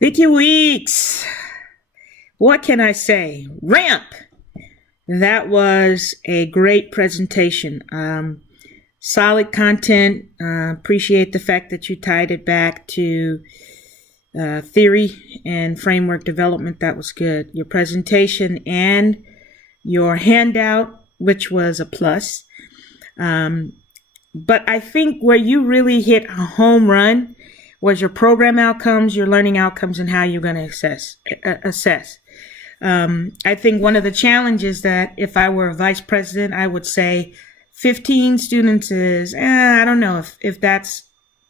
Vickie Weeks. What can I say? Ramp. That was a great presentation. Solid content. Appreciate the fact that you tied it back to theory and framework development. That was good. Your presentation and your handout, which was a plus. But I think where you really hit a home run was your program outcomes, your learning outcomes, and how you're going to assess. I think one of the challenges that if I were a vice president, I would say 15 students is, I don't know if that's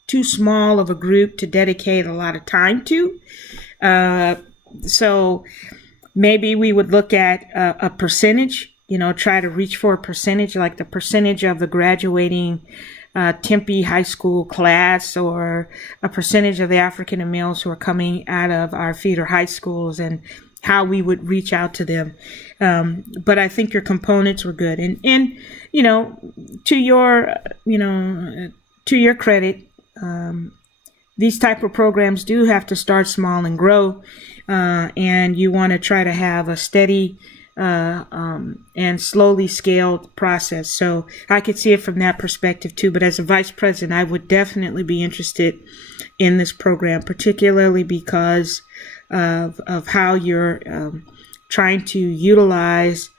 too small of a group to dedicate a lot of time to. So maybe we would look at a percentage, try to reach for a percentage, like the percentage of the graduating Tempe high school class, or a percentage of the African Americans who are coming out of our feeder high schools, and how we would reach out to them. But I think your components were good. And to your credit, these type of programs do have to start small and grow. And you want to try to have a steady and slowly scaled process. So I could see it from that perspective too. But as a vice president, I would definitely be interested in this program, particularly because of how you're trying to utilize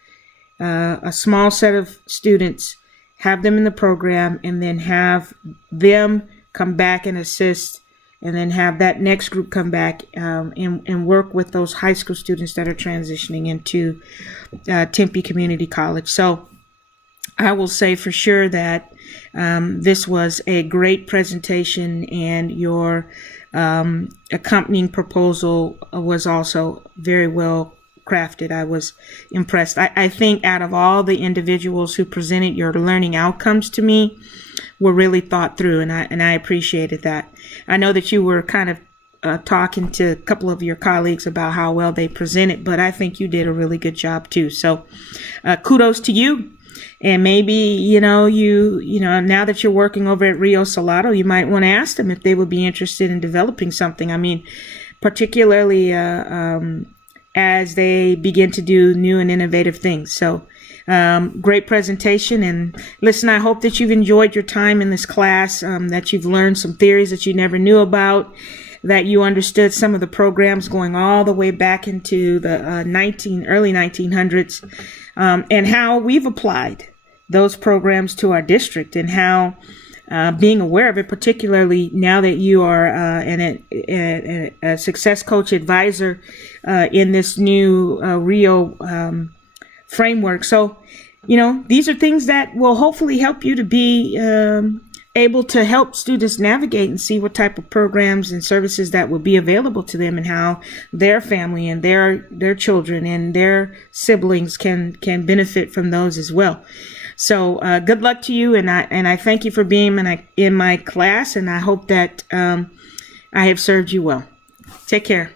a small set of students, have them in the program, and then have them come back and assist, and then have that next group come back and work with those high school students that are transitioning into Tempe Community College. So I will say for sure that this was a great presentation, and your accompanying proposal was also very well crafted. I was impressed. I think out of all the individuals who presented, your learning outcomes to me were really thought through, and I appreciated that. I know that you were kind of talking to a couple of your colleagues about how well they presented, but I think you did a really good job too. So kudos to you. And maybe, now that you're working over at Rio Salado, you might want to ask them if they would be interested in developing something. I mean, particularly as they begin to do new and innovative things. So great presentation. And listen, I hope that you've enjoyed your time in this class, that you've learned some theories that you never knew about, that you understood some of the programs going all the way back into the early 1900s, and how we've applied those programs to our district, and how being aware of it, particularly now that you are a success coach advisor in this new Rio framework. So, these are things that will hopefully help you to be able to help students navigate and see what type of programs and services that will be available to them, and how their family and their children and their siblings can benefit from those as well. So good luck to you, and I thank you for being in my class, and I hope that I have served you well. Take care.